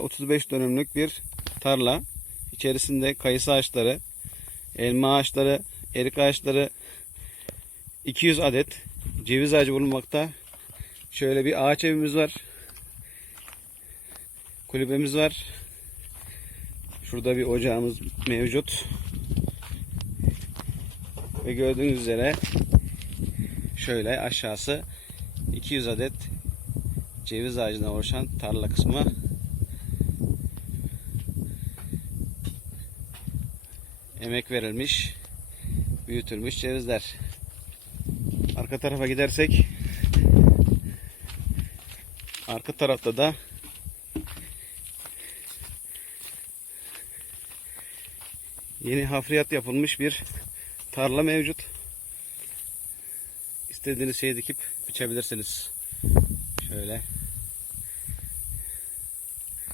35 dönümlük bir tarla. İçerisinde kayısı ağaçları, elma ağaçları, erik ağaçları, 200 adet ceviz ağacı bulunmakta. Şöyle bir ağaç evimiz var. Kulübemiz var. Şurada bir ocağımız mevcut. Ve gördüğünüz üzere şöyle aşağısı 200 adet ceviz ağacından oluşan tarla kısmı. Emek verilmiş, büyütülmüş cevizler. Arka tarafa gidersek arka tarafta da yeni hafriyat yapılmış bir tarla mevcut. İstediğiniz şeyi dikip biçebilirsiniz. Şöyle.